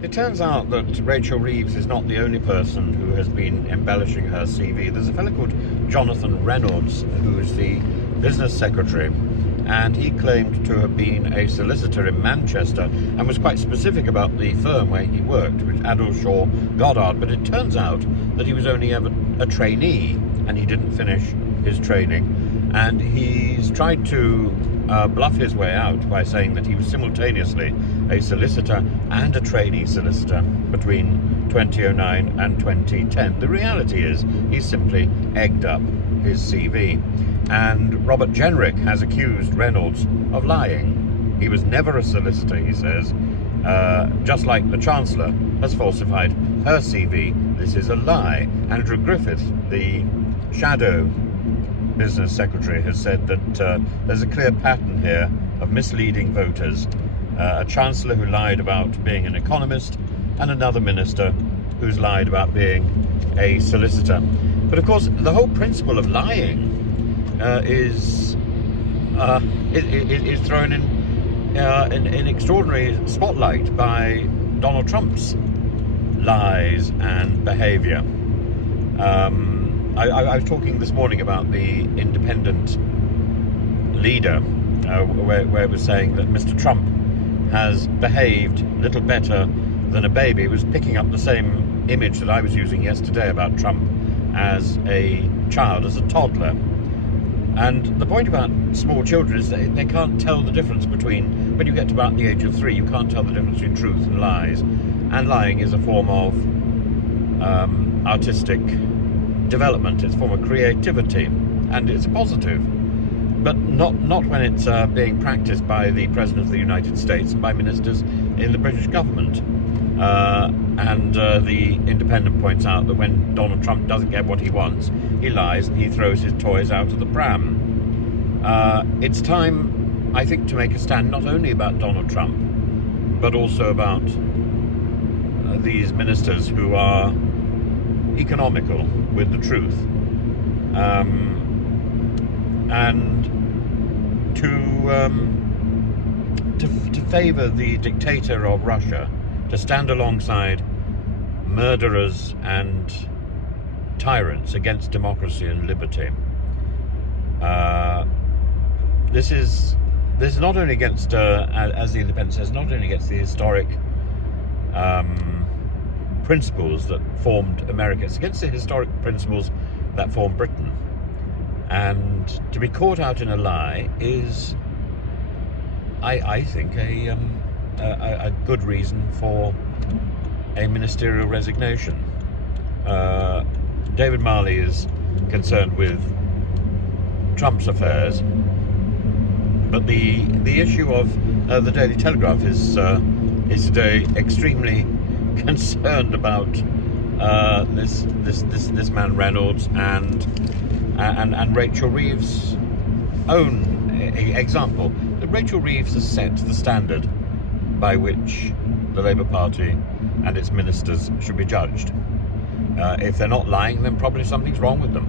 It turns out that Rachel Reeves is not the only person who has been embellishing her CV. There's a fellow called Jonathan Reynolds, who is the business secretary, and he claimed to have been a solicitor in Manchester and was quite specific about the firm where he worked, which Shaw Goddard. But it turns out that he was only ever a trainee and he didn't finish his training, and he's tried to bluff his way out by saying that he was simultaneously a solicitor and a trainee solicitor between 2009 and 2010. The reality is he's simply egged up his CV. And Robert Jenrick has accused Reynolds of lying. He was never a solicitor, he says. Just like the Chancellor has falsified her CV, this is a lie. Andrew Griffith, the shadow business secretary, has said that there's a clear pattern here of misleading voters. A Chancellor who lied about being an economist, and another minister who's lied about being a solicitor. But of course, the whole principle of lying is thrown in extraordinary spotlight by Donald Trump's lies and behaviour. I was talking this morning about the independent leader, where it was saying that Mr. Trump has behaved little better than a baby. It was picking up the same image that I was using yesterday about Trump as a child, as a toddler. And the point about small children is that they can't tell the difference between, when you get to about the age of 3, you can't tell the difference between truth and lies. And lying is a form of artistic development, it's a form of creativity, and it's positive. But not when it's being practiced by the President of the United States and by ministers in the British government. And the Independent points out that when Donald Trump doesn't get what he wants, he lies and he throws his toys out of the pram. It's time, I think, to make a stand not only about Donald Trump, but also about these ministers who are economical with the truth, and to favour the dictator of Russia, to stand alongside murderers and tyrants against democracy and liberty. This is not only against, as the Independent says, not only against the historic principles that formed America, it's against the historic principles that formed Britain. And to be caught out in a lie is, I think, a good reason for a ministerial resignation. David Marley is concerned with Trump's affairs, but the issue of the Daily Telegraph is today extremely concerned about this man Reynolds and Rachel Reeves' own example. That Rachel Reeves has set the standard by which the Labour Party and its ministers should be judged. If they're not lying, then probably something's wrong with them.